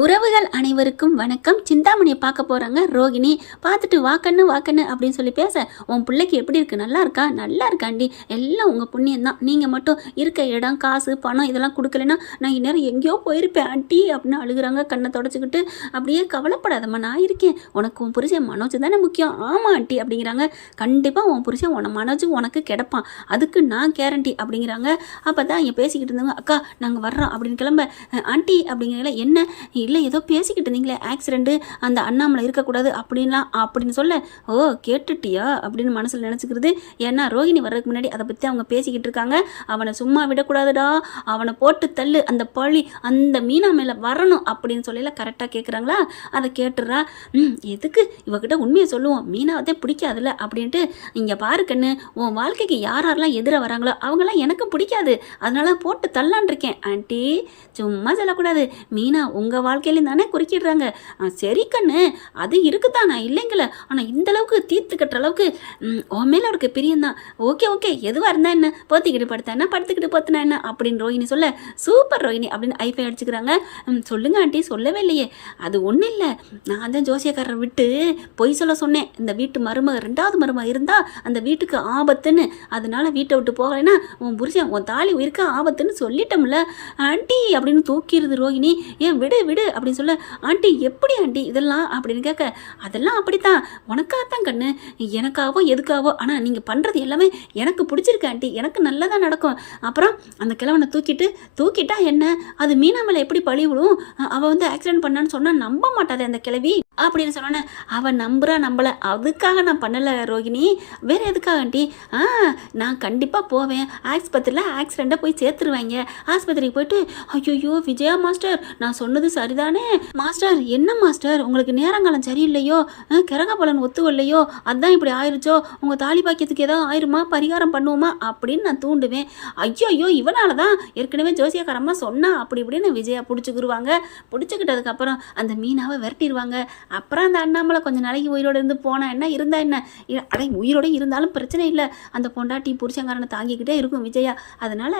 உறவுகள் அனைவருக்கும் வணக்கம். சிந்தாமணியை பார்க்க போகிறாங்க ரோகிணி. பார்த்துட்டு வாக்கண்ணு வாக்கண்ணு அப்படின்னு சொல்லி பேச, உன் பிள்ளைக்கு எப்படி இருக்குது, நல்லா இருக்கா? நல்லா இருக்காண்டி, எல்லாம் உங்கள் புண்ணியம்தான். நீங்கள் மட்டும் இருக்க இடம், காசு, பணம் இதெல்லாம் கொடுக்கலன்னா நான் இந்நேரம் எங்கேயோ போயிருப்பேன் ஆண்டி அப்படின்னு அழுகுறாங்க. கண்ணை தொடச்சிக்கிட்டு அப்படியே கவலைப்படாதம்மா, நான் இருக்கேன், உனக்கு உன் புருஷன் மனோஜ் தானே முக்கியம். ஆமாம் ஆண்டி அப்படிங்கிறாங்க. கண்டிப்பாக உன் புருஷன் மனோஜ் உனக்கு கிடப்பான், அதுக்கு நான் கேரண்டி அப்படிங்கிறாங்க. அப்போ தான் இங்கே பேசிக்கிட்டு இருந்தாங்க. அக்கா நாங்கள் வர்றோம் அப்படின்னு கிளம்ப, ஆண்டி அப்படிங்கிறீங்களா? என்ன இல்லை ஏதோ பேசிக்கிட்டு இருந்தீங்களே ஆக்சிடெண்ட்டு, அந்த அண்ணாமலை இருக்கக்கூடாது அப்படின்லாம் அப்படின்னு சொல்ல, ஓ கேட்டுட்டியா அப்படின்னு மனசில் நினச்சிக்கிறது. ஏன்னா ரோஹிணி வர்றதுக்கு முன்னாடி அதை பற்றி அவங்க பேசிக்கிட்டு இருக்காங்க. அவனை சும்மா விடக்கூடாதுடா, அவனை போட்டு தள்ளு, அந்த பழி அந்த மீனா மேலே வரணும் அப்படின்னு சொல்லல கரெக்டாக கேட்குறாங்களா. அதை கேட்டுறா. எதுக்கு இவகிட்ட உண்மையை சொல்லுவோம், மீனாவதே பிடிக்காதுல்ல அப்படின்ட்டு. இங்கே பாரு கண்ணு, உன் வாழ்க்கைக்கு யாரெல்லாம் எதிராக வராங்களோ அவங்களாம் எனக்கு பிடிக்காது, அதனால போட்டு தள்ளான் இருக்கேன். ஆண்டி சும்மா சொல்லக்கூடாது, மீனா உங்கள் வாழ்க்கையிலையும் தானே குறுக்கிடுறாங்க. சரி கண்ணு, அது இருக்குதான், நான் இல்லைங்கள. ஆனால் இந்த அளவுக்கு தீர்த்து கட்டுற அளவுக்கு உன் மேலே அவருக்கு பிரியந்தான். ஓகே ஓகே, எதுவாக இருந்தால் என்ன, போத்திக்கிட்டு படுத்தா என்ன, படுத்துக்கிட்டு போத்தினா என்ன அப்படின்னு ரோஹிணி சொல்ல, சூப்பர் ரோஹிணி அப்படின்னு ஐஃபை அடிச்சுக்கிறாங்க. சொல்லுங்க ஆண்டி, சொல்லவே இல்லையே. அது ஒன்றும் இல்லை, நான் தான் ஜோசியக்காரரை விட்டு பொய் சொல்ல சொன்னேன். இந்த வீட்டு மருமக, ரெண்டாவது மருமக இருந்தால் அந்த வீட்டுக்கு ஆபத்துன்னு, அதனால வீட்டை விட்டு போகலைன்னா உன் புருஷன் உன் தாலி உயிருக்கு ஆபத்துன்னு சொல்லிட்டோம்ல ஆண்டி அப்படின்னு தூக்கிடுது ரோஹிணி. ஏன் விடு விடு அப்படின்னு சொல்ல, ஆண்டி எப்படி ஆண்டி இதெல்லாம் அப்படின்னு கேட்க, அதெல்லாம் அப்படித்தான், உனக்காகத்தான் கண்ணு, எனக்காகவோ எதுக்காகவோ, ஆனால் நீங்கள் பண்ணுறது எல்லாமே எனக்கு பிடிச்சிருக்கு ஆண்டி, எனக்கு நல்லதாக நடக்கும். அப்புறம் அந்த கிழவனை தூக்கிட்டா என்ன, அது மீனா மேலே எப்படி பழி விடும், அவள் வந்து ஆக்சிடென்ட் பண்ணான்னு சொன்னால் நம்ப மாட்டாதே அந்த கிழவி அப்படின்னு சொன்னோன்னே, அவன் நம்புறா நம்பலை, அதுக்காக நான் பண்ணலை ரோகிணி, வேறு எதுக்காக ஆண்டி? நான் கண்டிப்பாக போவேன், ஆஸ்பத்திரியில் ஆக்சிடெண்ட்டை போய் சேர்த்துருவாங்க. ஆஸ்பத்திரிக்கு போயிட்டு, ஐயோ விஜயா மாஸ்டர் நான் சொன்னது சரிதானே மாஸ்டர், என்ன மாஸ்டர் உங்களுக்கு நேரங்காலம் சரியில்லையோ, கிரக பலன் ஒத்துவல்லையோ, அதான் இப்படி ஆயிடுச்சோ, உங்கள் தாலி பாக்கியத்துக்கு ஏதாவது ஆயிருமா, பரிகாரம் பண்ணுவோமா அப்படின்னு நான் தூண்டுவேன். ஐயோ இவனால தான் ஏற்கனவே ஜோசியக்காரம்மா சொன்னா அப்படி இப்படின்னு விஜயா பிடிச்சிக்கிடுவாங்க. பிடிச்சிக்கிட்டதுக்கப்புறம் அந்த மீனாவை விரட்டிடுவாங்க. அப்புறம் அந்த அண்ணாமலை கொஞ்சம் நாளைக்கு உயிரோடு இருந்து போனா என்ன, இருந்தா என்ன, அடை உயிரோடு இருந்தாலும் பிரச்சனை இல்லை, அந்த பொண்டாட்டி புருஷங்காரனை தாங்கிக்கிட்டே இருக்கும் விஜயா, அதனால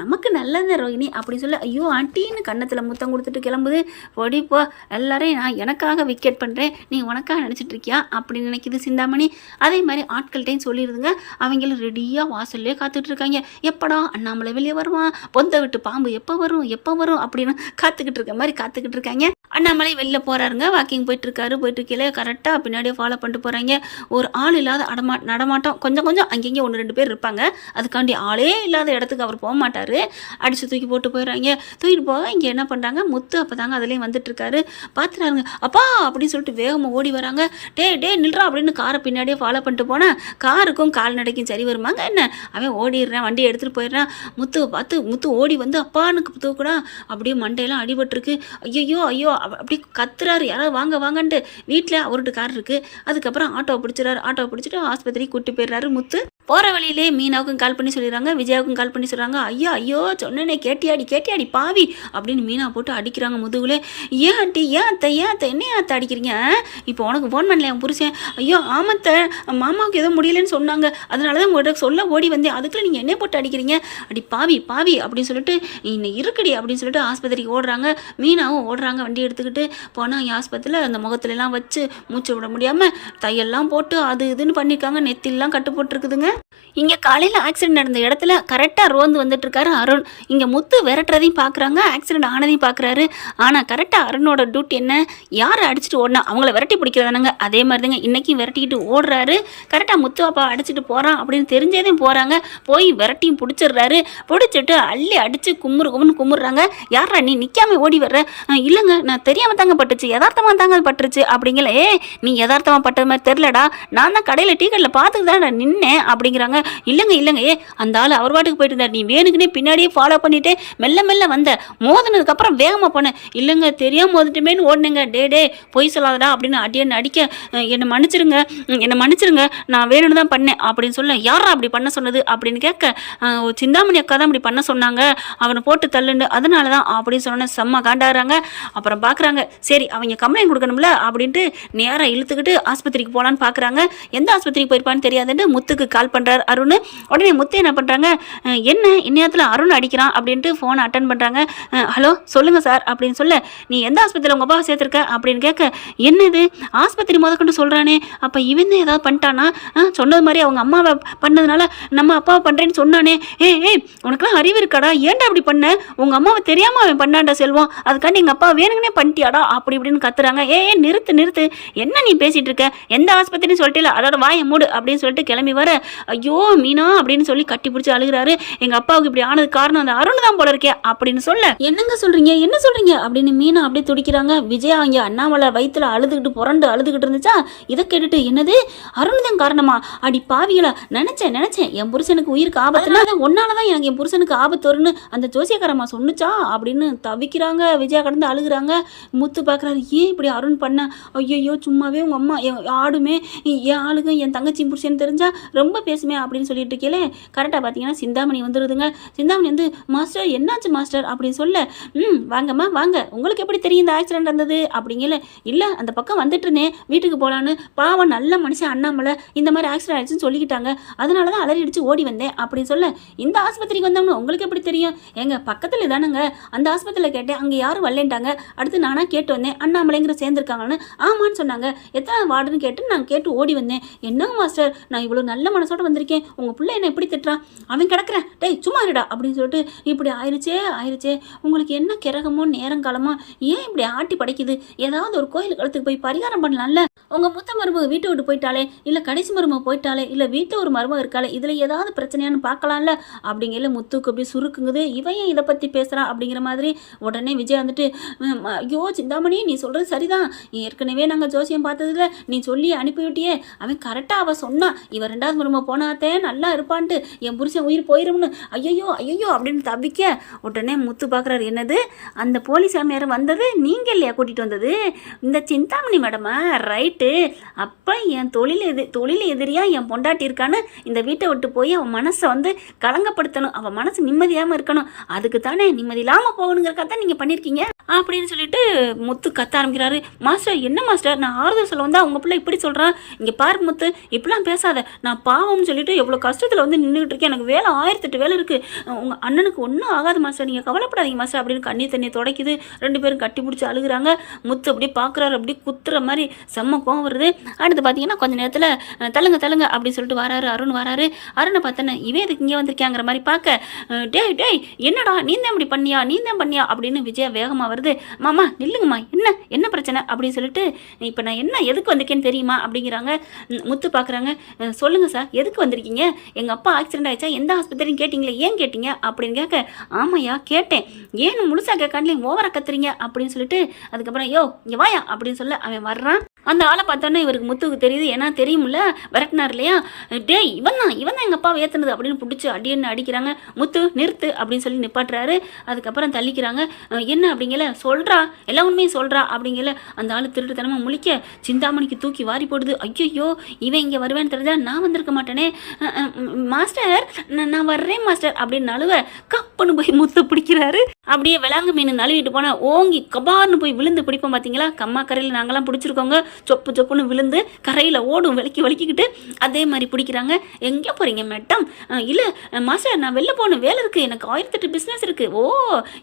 நமக்கு நல்லது ரோஹிணி அப்படின்னு சொல்ல, ஐயோ ஆண்டின்னு கன்னத்தில் முத்தம் கொடுத்துட்டு கிளம்புது. ஓடிப்போ, எல்லாரையும் நான் எனக்காக விக்கெட் பண்ணுறேன், நீ உனக்காக நினச்சிட்டு இருக்கியா அப்படின்னு நினைக்கிது சிந்தாமணி. அதே மாதிரி ஆட்கள்கிட்டையும் சொல்லிடுதுங்க. அவங்களும் ரெடியாக வாசல்லே காத்துட்டு இருக்காங்க. எப்படா அண்ணாமலை வெளியே வருவான், பொந்த விட்டு பாம்பு எப்போ வரும் அப்படின்னு காத்துக்கிட்டு இருக்க மாதிரி காத்துக்கிட்டு இருக்காங்க. அண்ணாமலை வெளில போகிறாருங்க, வாக்கிங் போயிட்டுருக்காரு. போயிட்டுருக்கையில கரெக்டாக பின்னாடியே ஃபாலோ பண்ணிட்டு போகிறாங்க. ஒரு ஆள் இல்லாத நடமாட்டம், கொஞ்சம் அங்கங்கே 1-2 பேர் இருப்பாங்க. அதுக்காண்டி ஆளே இல்லாத இடத்துக்கு அவர் போக மாட்டார். அடித்து தூக்கி போட்டு போயிடுறாங்க. தூக்கிட்டு போக இங்கே என்ன பண்ணுறாங்க, முத்து அப்போ தாங்க அதுலேயும் வந்துட்டுருக்காரு. பார்த்துறாருங்க. அப்பா அப்படின்னு சொல்லிட்டு வேகமாக ஓடி வராங்க. டே நில்றா அப்படின்னு காரை பின்னாடியே ஃபாலோ பண்ணிட்டு போனால் காருக்கும் கால்நடைக்கும் சரி வருமாங்க என்ன, அவன் ஓடிடுறான், வண்டியை எடுத்துகிட்டு போயிடுறான். முத்துவை பார்த்து முத்து ஓடி வந்து அப்பான்னு தூக்குடா, அப்படியே மண்டையெல்லாம் அடிபட்டுருக்கு. ஐயோ அப்படி கத்துறாரு, யாராவது வாங்கன்ட்டு. வீட்டில் அவர்கிட்ட கார் இருக்குது. அதுக்கப்புறம் ஆட்டோ பிடிச்சிட்டு ஆஸ்பத்திரிக்கு கூப்பிட்டு போயிடுறாரு முத்து. போகிற வழியிலே மீனாவுக்கும் கால் பண்ணி சொல்லிடுறாங்க, விஜயாவுக்கும் கால் பண்ணி சொல்கிறாங்க. ஐயோ சொன்னேனே கேட்டியாடி பாவி அப்படின்னு மீனா போட்டு அடிக்கிறாங்க முதுகுலே. ஏன் ஆண்டி, ஏன் அத்தை என்ன அத்தை அடிக்கிறீங்க, இப்போ உனக்கு ஃபோன் பண்ணல என் புருஷன். ஐயோ ஆமத்தை, மாமாவுக்கு ஏதோ முடியலன்னு சொன்னாங்க, அதனால தான் உங்கள்கிட்ட சொல்ல ஓடி வந்தேன், அதுக்குள்ளே நீங்கள் என்ன போட்டு அடிக்கிறீங்க, அடி பாவி அப்படின்னு சொல்லிட்டு இன்னும் இருக்குடி அப்படின்னு சொல்லிட்டு ஆஸ்பத்திரிக்கு ஓடுறாங்க. மீனாவும் ஓடுறாங்க வண்டி எடுத்துக்கிட்டு. போனால் ஆஸ்பத்திரியில் அந்த முகத்துலலாம் வச்சு மூச்சு விட முடியாமல் தையெல்லாம் போட்டு அது இதுன்னு பண்ணியிருக்காங்க. நெத்திலாம் கட்டு போட்டுருக்குதுங்க. இங்கே காலையில் ஆக்சிடென்ட் நடந்த இடத்துல கரெக்டாக ரோந்து வந்துட்டு இருக்காரு அருண். இங்கே முத்து விரட்டுறதையும் பார்க்குறாங்க, ஆக்சிடென்ட் ஆனதையும் பார்க்குறாரு. ஆனால் கரெக்டாக அருணோட டியூட்டி என்ன, யாரை அடிச்சுட்டு ஓடினா அவங்கள விரட்டி பிடிக்கிறதானங்க. அதே மாதிரி தாங்க இன்றைக்கும் விரட்டிக்கிட்டு ஓடுறாரு. கரெக்டாக முத்து அப்பா அடிச்சுட்டு போகிறான் அப்படின்னு தெரிஞ்சதையும் போகிறாங்க. போய் விரட்டியும் பிடிச்சிடுறாரு. பிடிச்சிட்டு அள்ளி அடித்து கும்முறாங்க. யாரா நீ நிற்காம ஓடி வர்ற, இல்லைங்க நான் தெரியாமல் தாங்க பட்டுச்சு, யதார்த்தமாக தாங்க பட்டுருச்சு அப்படிங்கல. நீ யதார்த்தமாக பட்டது மாதிரி தெரிலடா, நான் தான் கடையில் டீ கடையில் பார்த்துட்டு தான் நின்னேன் அப்படிங்கிறாங்க. இல்லைங்க அந்த ஆள் அவர் பாட்டுக்கு போயிட்டு இருந்தார், நீ வேணுக்குன்னே பின்னாடியே ஃபாலோ பண்ணிட்டு மெல்ல வந்த, மோதினதுக்கப்புறம் வேகமாக போனேன். இல்லைங்க தெரியாமல் மோதிட்டுமேனு ஓடினேங்க. டே பொய் சொல்லாதடா அப்படின்னு அடியன்னு அடிக்க, என்னை மன்னிச்சிருங்க நான் வேணும்னு தான் பண்ணேன் அப்படின்னு சொல்ல. யாரா அப்படி பண்ண சொன்னது அப்படின்னு கேட்க, சிந்தாமணி அக்கா தான் அப்படி பண்ண சொன்னாங்க, அவனை போட்டு தள்ளுண்டு, அதனால தான் அப்படின்னு சொன்ன. செம்ம காண்டாடுறாங்க. அப்புறம் பார்க்குறாங்க, சரி அவங்க கம்ப்ளைண்ட் கொடுக்கணும்ல அப்படின்ட்டு நேராக இழுத்துக்கிட்டு ஆஸ்பத்திரிக்கு போகலான்னு பார்க்குறாங்க. எந்த ஆஸ்பத்திரிக்கு போயிருப்பான்னு தெரியாதுன்னு முத்துக்கு கால் பண்ணுறாரு. பண்ணுறாரு அருண். உடனே முத்து என்ன பண்ணுறாங்க, என்ன இந்நேரத்தில் அருண் அடிக்கிறான் அப்படின்ட்டு ஃபோனை அட்டன் பண்ணுறாங்க. ஹலோ சொல்லுங்கள் சார் அப்படின்னு சொல்ல, நீ எந்த ஆஸ்பத்திரியில் உங்கள் அப்பாவை சேர்த்துருக்க அப்படின்னு கேட்க, என்னது ஆஸ்பத்திரி முதற்கொண்டு சொல்கிறானே, அப்போ இவன் தான் ஏதாவது பண்ணிட்டானா, சொன்னது மாதிரி அவங்க அம்மாவை பண்ணதுனால நம்ம அப்பாவை பண்ணுறேன்னு சொன்னானே, ஏய் உனக்குலாம் அறிவு இருக்காடா, ஏன்டா அப்படி பண்ண, உங்கள் அம்மாவை தெரியாமல் அவன் பண்ணாண்டா செல்வம், அதுக்காண்டி எங்கள் அப்பா வேணுங்கன்னே பண்ணிட்டியாடா அப்படி இப்படின்னு கத்துறாங்க. நிறுத்து என்ன நீ பேசிகிட்டு இருக்க, எந்த ஆஸ்பத்திரின்னு சொல்லிட்டு அதோட வாயை மூடு அப்படின்னு சொல்லிட்டு கிளம்பி வர, ஐயோ மீனா அப்படின்னு சொல்லி கட்டி பிடிச்சி அழுகிறாரு. எங்கள் அப்பாவுக்கு இப்படி ஆனது காரணம் அந்த அருண் தான் போல இருக்கே அப்படின்னு சொல்ல, என்னங்க சொல்கிறீங்க என்ன சொல்கிறீங்க அப்படின்னு மீனா அப்படியே துடிக்கிறாங்க. விஜயா அங்கே அண்ணாமலை வயிற்றுல அழுதுகிட்டு புரண்டு அழுதுகிட்டு இருந்துச்சா, இதை கேட்டுட்டு என்னது அருண் தான் காரணமா, அடி பாவிகளா, நினைச்சேன் என் புருஷனுக்கு உயிருக்கு ஆபத்துனா ஒன்னாலதான் எனக்கு என் புருஷனுக்கு ஆபத்து வரும்னு அந்த ஜோசியக்காரம்மா சொன்னுச்சா அப்படின்னு தவிக்கிறாங்க. விஜயா கடந்து அழுகுறாங்க. முத்து பார்க்குறாரு, ஏன் இப்படி அருண் பண்ண, ஐயோ சும்மாவே உங்கள் அம்மா ஆடுமே, என் ஆளுங்க என் தங்கச்சி புருஷன் தெரிஞ்சா ரொம்ப பேசுமே அப்படின்னு சொல்லிட்டு இருக்கே. கரெக்டாக பார்த்தீங்கன்னா சிந்தாமணி வந்துடுதுங்க. சிந்தாமணி வந்து, மாஸ்டர் என்னாச்சு மாஸ்டர் அப்படின்னு சொல்ல, வாங்கம்மா வாங்க, உங்களுக்கு எப்படி தெரியும் இந்த ஆக்சிடென்ட் வந்தது அப்படிங்கல, இல்லை அந்த பக்கம் வந்துட்டு இருந்தேன் வீட்டுக்கு போகலான்னு, பாவம் நல்ல மனுஷன் அண்ணாமலை இந்த மாதிரி ஆக்சிடென்ட் ஆயிடுச்சுன்னு சொல்லிக்கிட்டாங்க, அதனால தான் அலறி அடிச்சு ஓடி வந்தேன் அப்படின்னு சொல்ல, இந்த ஆஸ்பத்திரிக்கு வந்தோம்னு உங்களுக்கு எப்படி தெரியும், எங்க பக்கத்தில் தானுங்க அந்த ஆஸ்பத்திரியில் கேட்டேன், அங்கே யாரும் வரலேன்ட்டாங்க, அடுத்து நானாக கேட்டு வந்தேன் அண்ணாமலைங்கிற சேர்ந்துருக்காங்கன்னு, ஆமான்னு சொன்னாங்க, எத்தனை வார்டுன்னு கேட்டு நான் கேட்டு ஓடி வந்தேன், என்னங்க மாஸ்டர் நான் இவ்வளோ நல்ல மனசோட வந்திருக்கேன், உங்கள் பிள்ளை என்ன எப்படி திட்டுறான், அவன் கிடக்குறேன் டேய் சும்மா இருடா அப்படின்னு சொல்லிட்டு, இப்படி ஆயிடுச்சே உங்களுக்கு என்ன கிரகமோ நேரங்காலமோ ஏன் இப்படி ஆட்டி படைக்குது, ஏதாவது ஒரு கோயில் களத்துக்கு போய் பரிகாரம் பண்ணலாம்ல, உங்கள் முத்த மருமக வீட்டை விட்டு போயிட்டாலே, இல்லை கடைசி மருமக போயிட்டாலே, இல்லை வீட்டில் ஒரு மருமக இருக்காளே, இதில் ஏதாவது பிரச்சனையானு பார்க்கலாம்ல அப்படிங்கிற முத்துக்கு அப்படி சுருக்குங்குது. இவன் ஏன் இதை பற்றி பேசுகிறான் அப்படிங்கிற மாதிரி. உடனே விஜய் வந்துட்டு, ஐயோ சிந்தாமணி நீ சொல்கிறது சரிதான், ஏற்கனவே நாங்கள் ஜோசியம் பார்த்ததில்ல, நீ சொல்லி அனுப்பிவிட்டியே, அவன் கரெக்டாக அவள் சொன்னான், இவன் ரெண்டாவது மருமக போனாத்தே நல்லா இருப்பான்ட்டு, என் புருஷன் உயிர் போயிரும்னு, ஐயோ அப்படின்னு தவிக்க. உடனே முத்து பார்க்குறாரு, என்னது அந்த போலீஸ் சாமியார் வந்தது நீங்கள் இல்லையா கூட்டிகிட்டு வந்தது, இந்த சிந்தாமணி மேடமா, ரைட்டு, அப்போ என் தொழில் எதிரியாக என் பொண்டாட்டி இருக்கான்னு இந்த வீட்டை விட்டு போய் அவன் மனசை வந்து கலங்கப்படுத்தணும், அவன் மனசு நிம்மதியாமல் இருக்கணும், அதுக்கு தானே நிம்மதி இல்லாமல் போகணுங்கிறக்காக தான் நீங்கள் பண்ணியிருக்கீங்க அப்படின்னு சொல்லிட்டு முத்து கத்த ஆரம்பிக்கிறாரு. மாஸ்டர் என்ன மாஸ்டர், நான் ஆறுதல் சொல்ல வந்தா உங்கள் பிள்ளை இப்படி சொல்கிறான், இங்கே பாரு முத்து இப்படிலாம் பேசாத, நான் பாவம்னு சொல்லிட்டு எவ்வளோ கஷ்டத்தில் வந்து நின்றுட்டு இருக்கேன், எனக்கு வேலை 1008 வேலை இருக்குது, உங்கள் அண்ணனுக்கு ஒன்றும் ஆகாது மாஸ்டர், நீங்கள் கவலைப்படாதீங்க மாஸ்டர் அப்படின்னு கண்ணீர் தண்ணியை துடைக்குது. ரெண்டு பேரும் கட்டி பிடிச்சி அழுகுறாங்க. முத்து அப்படியே பார்க்குறாரு, அப்படியே குத்துற மாதிரி செம்ம கோவம் வருது. அடுத்து பார்த்தீங்கன்னா கொஞ்சம் நேரத்தில் தள்ளுங்க அப்படின்னு சொல்லிட்டு வராரு அருண். அருணை பார்த்தேன்னு இவன் இதுக்கு இங்கே வந்திருக்காங்கிற மாதிரி பார்க்க, டேய் என்னடா நீ தான் இப்படி பண்ணியா அப்படின்னு விஜயா வேகமாக வருது. மாமா நில்லுங்கம்மா, என்ன பிரச்சனை அப்படின்னு சொல்லிட்டு, இப்போ நான் என்ன எதுக்கு வந்திருக்கேன்னு தெரியுமா அப்படிங்கிறாங்க. முத்து பார்க்குறாங்க, சொல்லுங்க சார் எதுக்கு வந்திருக்கீங்க, எங்கள் அப்பா ஆக்சிடென்ட் ஆயிடுச்சா எந்த ஆஸ்பத்திரின்னு கேட்டிங்களே ஏன் கேட்டீங்க அப்படின்னு கேட்க, ஆமாயா கேட்டேன், ஏன்னு முழுசாக கேட்காண்டி ஓவராக கத்துறீங்க அப்படின்னு சொல்லிட்டு, அதுக்கப்புறம் இங்கே வாயா அப்படின்னு சொல்ல அவன் வர்றான். அந்த ஆளை பார்த்தோன்னா இவருக்கு முத்துக்கு தெரியுது, ஏன்னா தெரியுமில்ல விரட்டினார் இல்லையா, டேய் இவன் தான் எங்கள் அப்பாவை ஏற்றுனது அப்படின்னு பிடிச்சி அடின்னு அடிக்கிறாங்க. முத்து நிறுத்து அப்படின்னு சொல்லி நிப்பாட்டுறாரு. அதுக்கப்புறம் தள்ளிக்கிறாங்க. என்ன அப்படிங்கல, சொல்கிறா எல்லா உண்மையும் சொல்கிறா அப்படிங்கல. அந்த ஆள் திருட்டுத்தனமாக முழிக்க சிந்தாமணிக்கு தூக்கி வாரி போடுது. ஐயோ இவன் இங்கே வருவேன்னு தெரிஞ்சா நான் வந்திருக்க மாட்டேனே, மாஸ்டர் நான் வர்றேன் மாஸ்டர் அப்படின்னு நழுவ கப்புன்னு போய் முத்து பிடிக்கிறாரு. அப்படியே விளாங்கு மீன் நழுவிட்டு போனால் ஓங்கி கபார்னு போய் விழுந்து பிடிப்போம் பார்த்தீங்களா, கம்மா கரையில் நாங்கள்லாம் பிடிச்சிருக்கோங்க, சொப்புன்னு விழுந்து கரையில் ஓடும் வலிக்கிக்கிட்டு அதே மாதிரி பிடிக்கிறாங்க. எங்கே போகிறீங்க மேடம், இல்லை மாஸ்டர் நான் வெளில போகணும் வேலை இருக்குது, எனக்கு 1008 பிஸ்னஸ் இருக்குது. ஓ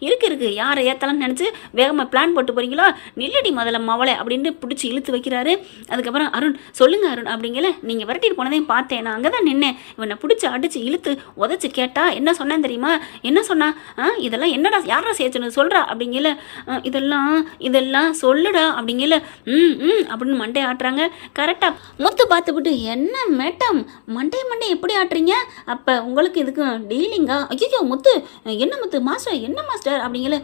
இருக்கு யாரை ஏற்றலாம்னு நினச்சி வேகமாக பிளான் போட்டு போகிறீங்களா, நில்லடி முதல்ல மவளை அப்படின்னு பிடிச்சி இழுத்து வைக்கிறாரு. அதுக்கப்புறம் அருண் சொல்லுங்க அருண் அப்படிங்கல, நீங்கள் விரட்டிட்டு போனதையும் பார்த்தேன், நான் அங்கே தான் நின்னேன், இவனை பிடிச்சி அடித்து இழுத்து உதச்சி கேட்டா என்ன சொன்னேன் தெரியுமா, என்ன சொன்னா, இதெல்லாம் என்னடா யாரா சேர்த்துன்னு சொல்கிறா அப்படிங்கல, இதெல்லாம் சொல்லுடா அப்படிங்கல, அப்படின்னு மண்டை ஆட்டுறாங்க. கரெக்டாக முத்து பார்த்துவிட்டு, என்ன மேடம் மண்டை எப்படி ஆட்டுறீங்க, அப்போ உங்களுக்கு இதுக்கு டீலிங்கா, ஐயோ முத்து என்ன முத்து மாஸ்டர் என்ன மாஸ்டர் அப்படிங்கல,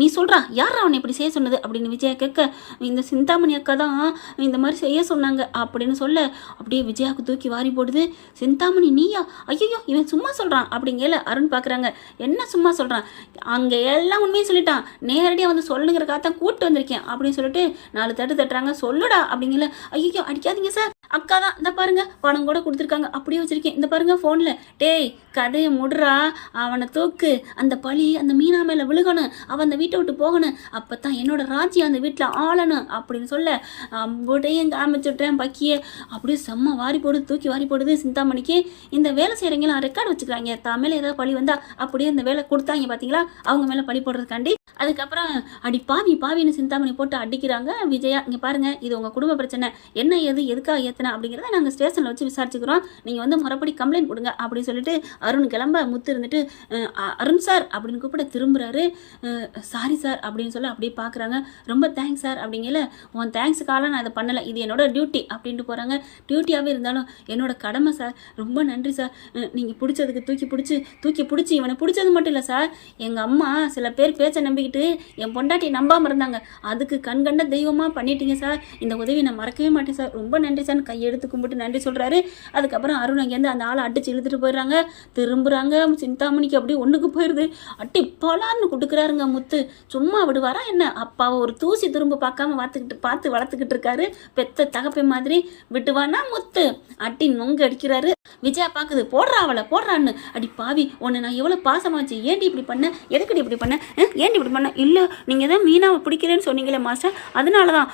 நீ சொல்கிறா யாரா அவனை இப்படி செய்ய சொன்னது அப்படின்னு விஜயா கேட்க, இந்த சிந்தாமணி அக்கா தான் இந்த மாதிரி செய்ய சொன்னாங்க அப்படின்னு சொல்ல, அப்படியே விஜயாவுக்கு தூக்கி வாரி போடுது. சிந்தாமணி நீயா, ஐயோ இவன் சும்மா சொல்கிறான் அப்படிங்கல. அருண் பார்க்குறாங்க, என்ன சும்மா சொல்கிறான், அங்கே எல்லாம் உண்மையும் சொல்லிட்டான், நேரடியாக வந்து சொல்லுங்கிறக்காக தான் கூப்பிட்டு வந்திருக்கேன் அப்படின்னு சொல்லிட்டு 4 தட்டு தட்டுறாங்க. சொல்லுடா அப்படிங்கல. ஐயோ அடிக்காதீங்க சார் அக்கா தான் இந்த பாருங்க பணம் கூட கொடுத்துருக்காங்க, அப்படியே வச்சிருக்கேன் இந்த பாருங்க ஃபோனில். டேய் கதையை முடுறா, அவனை தூக்கு, அந்த பழி அந்த மீனா மேலே விழுகணும், அவன் அந்த வீட்டை விட்டு போகணும், அப்போ தான் என்னோட ராஜ்யம் அந்த வீட்டில் ஆளணும் அப்படின்னு சொல்ல அப்படியும் காமிச்சுட்றேன் பக்கியை. அப்படியே செம்ம வாரி போடுது, தூக்கி வாரி போடுது சிந்தாமணிக்கு. இந்த வேலை செய்கிறவங்களாம் ரெக்கார்டு வச்சுக்கிறாங்க, தான் மேலே ஏதாவது பழி வந்தால் அப்படியே இந்த வேலை கொடுத்தாங்க பார்த்தீங்களா, அவங்க மேலே பழி போடுறதுக்காண்டி. அதுக்கப்புறம் அடி பாவி பாவின்னு சிந்தாமணி போட்டு அடிக்கிறாங்க விஜயா. இங்கே பாருங்கள், இது உங்கள் குடும்ப பிரச்சனை, என்ன ஏது எதுக்காக ஏற்றின அப்படிங்கிறத நாங்கள் ஸ்டேஷனில் வச்சு விசாரிச்சுக்கிறோம், நீங்கள் வந்து முறைப்படி கம்ப்ளைண்ட் கொடுங்க அப்படின்னு சொல்லிட்டு அருண் கிளம்ப முத்து இருந்துட்டு அருண் சார் அப்படின்னு கூப்பிட திரும்புகிறாரு. சாரி சார் அப்படின்னு சொல்லி அப்படியே பார்க்குறாங்க. ரொம்ப தேங்க்ஸ் சார் அப்படிங்கல. உன் தேங்க்ஸுக்காக நான் அதை பண்ணலை, இது என்னோட டியூட்டி அப்படின்ட்டு போகிறாங்க. டியூட்டியாகவே இருந்தாலும் என்னோட கடமை சார், ரொம்ப நன்றி சார். நீங்கள் பிடிச்சதுக்கு தூக்கி பிடிச்சி இவனை பிடிச்சது மட்டும் இல்லை சார், எங்கள் அம்மா சில பேர் பேச்சை நம்பிக்கிட்டு என் பொண்டாட்டியை நம்பாமல் இருந்தாங்க, அதுக்கு கண்கண்ட தெய்வமாக பண்ணிட்டீங்க சார், இந்த உதவி நான் மறக்கவே மாட்டேன் சார், ரொம்ப நன்றி சார் கையெடுத்து கும்பிட்டு நன்றி சொல்கிறாரு. அதுக்கப்புறம் அருண் அங்கேருந்து அந்த ஆளை அடிச்சு இழுத்துட்டு போயிடுறாங்க. திரும்புகிறாங்க, சிந்தாமணிக்கு அப்படியே ஒன்றுக்கு போயிடுது. அட்டி பலான்னு கொடுக்குறாருங்க முத்து. சும்மா விடுவாரா என்ன, அப்பாவை ஒரு தூசி திரும்ப பார்க்காம பார்த்து வளர்த்துக்கிட்டு இருக்காரு, பெத்த தகப்பை மாதிரி. விட்டுவானா முத்து, அட்டி நொங்கு அடிக்கிறாரு. விஜயா பார்க்குது, போடுறான்னு. அடி பாவி, உன்னை நான் எவ்வளோ பாசமாச்சு, ஏன்டி இப்படி பண்ண, எதுக்கடி இப்படி பண்ண, ஏன்டி இப்படி பண்ண, இல்லை நீங்கள் தான் மீனாவை பிடிக்கிறேன்னு சொன்னீங்களே மாஸ்டர், அதனால தான்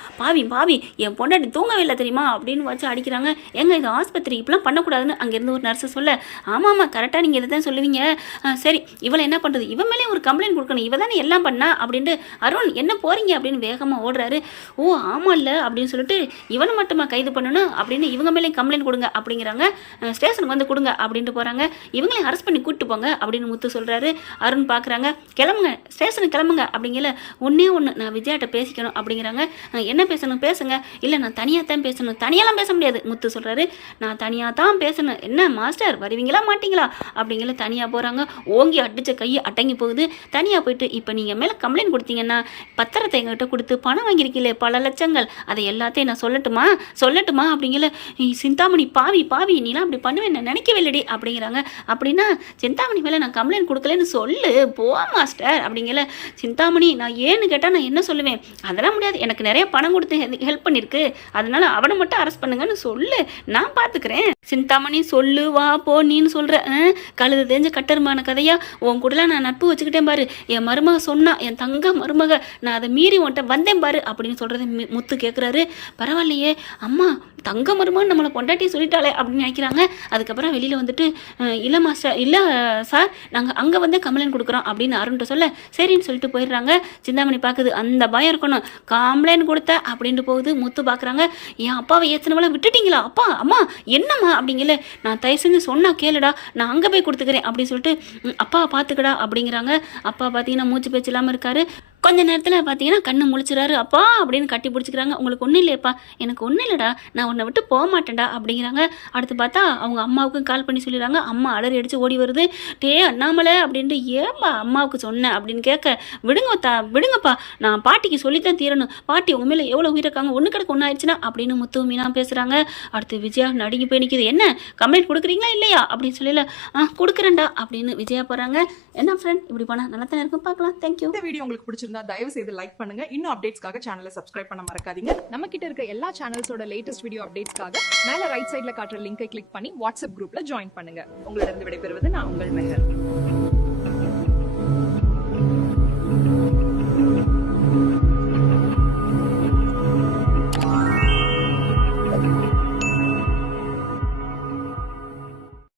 பாவி என் பொண்டாட்டி தூங்கவே இல்லை தெரியுமா அப்படின்னு வச்சு அடிக்கிறாங்க. ஏங்க இது ஆஸ்பத்திரி, இப்பெல்லாம் பண்ணக்கூடாதுன்னு அங்கேருந்து ஒரு நர்ஸை சொல்ல, ஆமாம் கரெக்டாக நீங்கள் இதை தான் சொல்லுவீங்க, சரி இவளை என்ன பண்ணுறது, இவன் மேலே ஒரு கம்ப்ளைண்ட் கொடுக்கணும், இவ தானே எல்லாம் பண்ணா அப்படின்ட்டு அருண் என்ன போகிறீங்க அப்படின்னு வேகமாக ஓடுறாரு. ஓ ஆமாம் இல்லை அப்படின்னு சொல்லிட்டு இவனை மட்டுமா கைது பண்ணணும் அப்படின்னு இவங்க மேலே கம்ப்ளைண்ட் கொடுங்க அப்படிங்கிறாங்க. ஸ்டேஷனுக்கு வந்து கொடுங்க அப்படின்ட்டு போகிறாங்க. இவங்களையும் அரெஸ்ட் பண்ணி கூப்பிட்டு போங்க அப்படின்னு முத்து சொல்கிறாரு. அருண் பார்க்குறாங்க, கிளம்புங்க ஸ்டேஷனுக்கு கிளம்புங்க அப்படிங்கல. ஒன்று நான் விஜயாட்ட பேசிக்கணும் அப்படிங்கிறாங்க. என்ன பேசணும் பேசுங்க. இல்லை நான் தனியாக தான் பேசணும். தனியாலாம் பேச முடியாது முத்து சொல்கிறாரு. நான் தனியாக தான் பேசணும். என்ன மாஸ்டர் வருவீங்களா மாட்டிங்களா அப்படிங்கல. தனியாக போகிறாங்க. ஓங்கி அடித்த கையை அடங்கி போகுது. தனியாக போயிட்டு இப்போ நீங்கள் மேலே கம்ப்ளைண்ட் கொடுத்தீங்கன்னா பத்திரத்தை எங்கள்கிட்ட கொடுத்து பணம் வாங்கியிருக்கீங்களே பல லட்சங்கள், அதை எல்லாத்தையும் நான் சொல்லட்டுமா அப்படிங்கல. சிந்தாமணி பாவி நீலாம் அப்படி பண்ணுவேன் நான் நினைக்கவே இல்லடி அப்படிங்கிறாங்க. அப்படின்னா சிந்தாமணி மேலே நான் கம்ப்ளைண்ட் கொடுக்கலன்னு சொல்லு போ மாஸ்டர் அப்படிங்கல. சிந்தாமணி நான் ஏன்னு கேட்டால் நான் என்ன சொல்லுவேன், அதெல்லாம் முடியாது, எனக்கு நிறைய பணம் கொடுத்து ஹெல்ப் பண்ணியிருக்கு, அதனால அவனை மட்டும் அரெஸ்ட் பண்ணுங்கன்னு சொல்லு, நான் பார்த்துக்கிறேன். சிந்தாமணி சொல்லு வா போ நீன்னு சொல்கிற கழுது தெரிஞ்ச கட்டருமான கதையா, உன் கூடலாம் நான் நட்பு வச்சுக்கிட்டேன் பாரு, என் மருமக சொன்னா, என் தங்க மருமக, நான் அதை மீறி உன்ட்ட வந்தேன் பாரு அப்படின்னு சொல்கிறது முத்து கேட்குறாரு. பரவாயில்லையே அம்மா தங்க மருமகன் நம்மளை பொண்டாட்டி சொல்லிட்டாலே அப்படின்னு நினைக்கிறாங்க. அதுக்கப்புறம் வெளியில் வந்துட்டு இல்லை மாஸ்டர் இல்லை சார் நாங்கள் அங்கே வந்து கம்ப்ளைண்ட் கொடுக்குறோம் அப்படின்னு அருண்கிட்ட சொல்ல சரின்னு சொல்லிட்டு போயிடுறாங்க. சிந்தாமணி பார்க்குது, அந்த பயம் இருக்கணும், கம்ப்ளைண்ட் கொடுத்த அப்படின்ட்டு போகுது. முத்து பார்க்குறாங்க, என் அப்பாவை ஏற்றினவளை விட்டுட்டீங்களா, அப்பா அம்மா என்னம்மா அப்படிங்கல. நான் தயவு செஞ்சு சொன்னா கேளுடா, நான் அங்கே போய் கொடுத்துக்கிறேன் அப்படின்னு சொல்லிட்டு அப்பாவை பார்த்துக்கடா அப்படிங்கிறாங்க. அப்பா பார்த்தீங்கன்னா மூச்சு பேச்சு இல்லாமல் இருக்காரு. கொஞ்ச நேரத்தில் பார்த்தீங்கன்னா கண்ணு முழிச்சுறாரு. அப்பா அப்படின்னு கட்டி பிடிச்சிக்கிறாங்க. உங்களுக்கு ஒன்றும் இல்லையப்பா, எனக்கு ஒன்றும் இல்லைடா, நான் உன்னை விட்டு போக மாட்டேன்டா அப்படிங்கிறாங்க. அடுத்து பார்த்தா அவங்க அம்மாவுக்கும் கால் பண்ணி சொல்லிடுறாங்க. அம்மா அலறி அடித்து ஓடி வருது. டே அண்ணாமலை அப்படின்ட்டு ஏன்பா அம்மாவுக்கு சொன்னேன் அப்படின்னு கேட்க, விடுங்கப்பா நான் பாட்டிக்கு சொல்லித்தான் தீரணும், பாட்டி உங்க மேலே எவ்வளோ உயிரிருக்காங்க, ஒன்று கிடக்கு ஒன்று ஆயிடுச்சுன்னா அப்படின்னு முத்து மீனா பேசுகிறாங்க. அடுத்து விஜயா நடுங்கி போய் நிற்கிது. என்ன கம்ப்ளைண்ட் கொடுக்குறீங்களா இல்லையா அப்படின்னு சொல்லல. கொடுக்குறேன்டா அப்படின்னு விஜயா போகிறாங்க. என்ன ஃப்ரெண்ட் இப்படி போனால் நல்லா தான் இருக்கும், பார்க்கலாம். தேங்க்யூ. இந்த வீடியோ உங்களுக்கு பிடிச்சிருந்தா தயவு செய்து லைக் பண்ணுங்க. இன்னும் அப்டேட்ஸ்க்காக சேனலை சப்ஸ்கிரைப் பண்ண மறக்காதீங்க. நம்ம கிட்ட இருக்க எல்லா சேனல்ஸோட லேட்டஸ்ட் வீடியோ அப்டேட்ஸ்க்காக மேல ரைட் சைடுல காட்டுற லிங்கை கிளிக் பண்ணி வாட்ஸ்அப் குரூப்ல ஜாயின் பண்ணுங்க. உங்களிடம் விடைபெறுவது நான் உங்கள் மெஹர்.